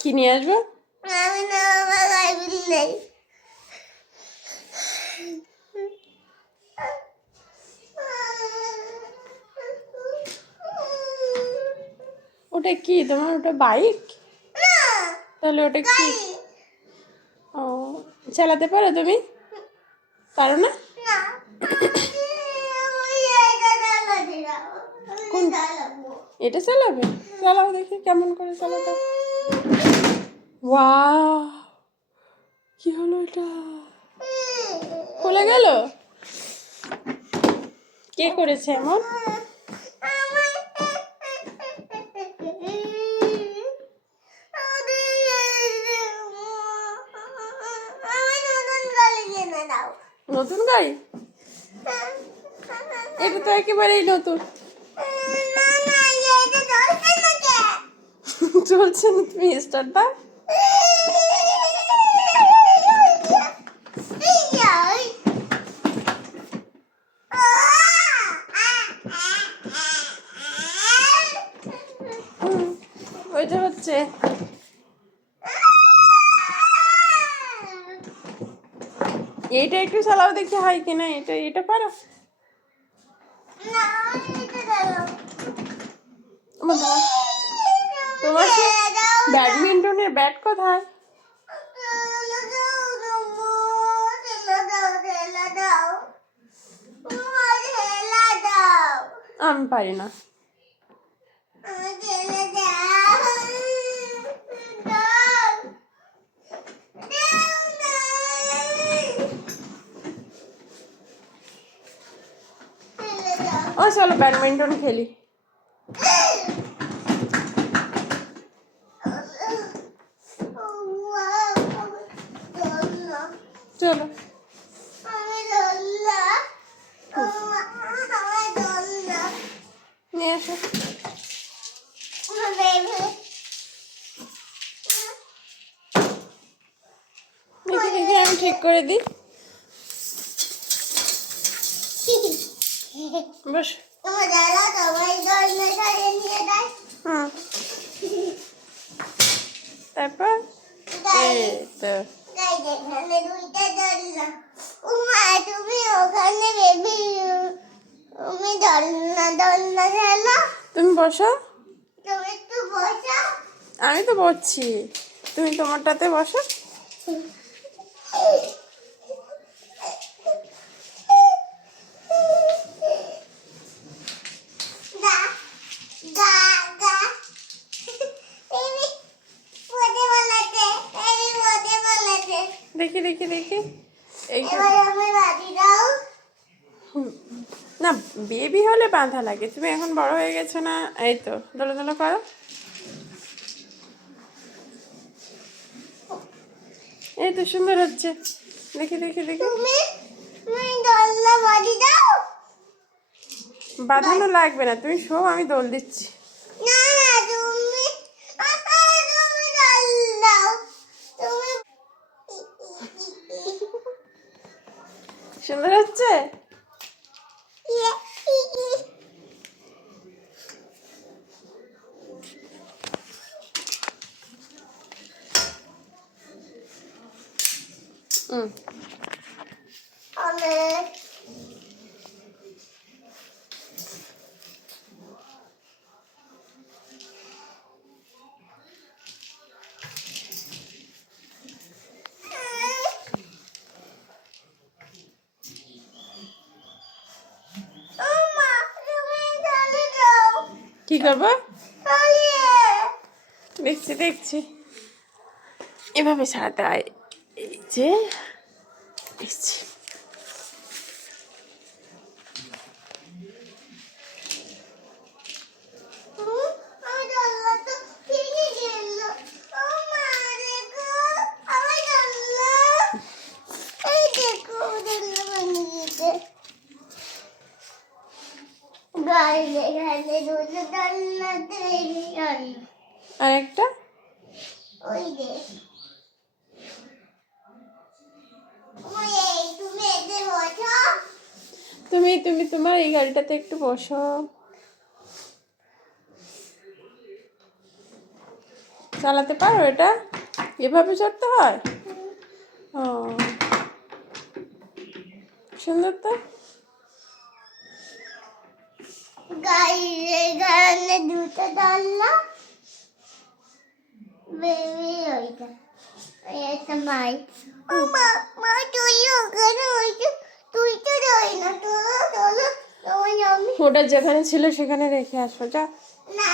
কি নিয়ে আসবো? ওটা কি তোমার? ওটা বাইক? তাহলে ওটা কি? ও, চালাতে পারো তুমি? পারো না? কোন? এটা চালাবে? চালাও দেখি কেমন করে চালাতে। ওয়াও, কি হলো এটা? খুলে গেল? কে করেছে এমন? নতুন গাড়ি? এটা তো একেবারেই নতুন। চলছে না, তুমি স্টার্ট দাও। ওইটা হচ্ছে। এইটা একটু চালাও দেখি হয় কিনা। এটা পারো? তোমার ব্যাডমিন্টনের ব্যাট কোথায়? আমি পারি না। ও চলো ব্যাডমিন্টন খেলি। চলো। নিয়ে আসো। দেখি দেখি আমি ঠিক করে দিই। বস। তারপর এই তো তুমি বসো। আমি তো বসছি, তুমি তোমারটাতে বসো। দেখি দেখি দেখি এইটা না, বেবি হলে বাঁধা লাগে, তুমি এখন বড় হয়ে গেছো না। এই তো দোলা দোলা করো। এই তো সুন্দর হচ্ছে। দেখি দেখি দেখি। বাঁধানো লাগবে না, তুমি শো, আমি দোল দিচ্ছি। সুন্দর হচ্ছে। কি করবো? দেখছি দেখছি, এভাবে ছাড়াতে হয়। এই যে দেখছি। আরেকটা তুমি তুমি তোমার এই গাড়িটাতে একটু বসো। চালাতে পারো এটা? এভাবে চড়তে হয়? ও সুন্দর তো। গাড়ি দুটো ডাললা বেবি ওইটা এটা মাই মা মা তুই ওখানে ওইটা তুই তো রই না তোলো তোলো তোলো আমি ওটা যেখানে ছিল সেখানে রেখে আসো, যা। না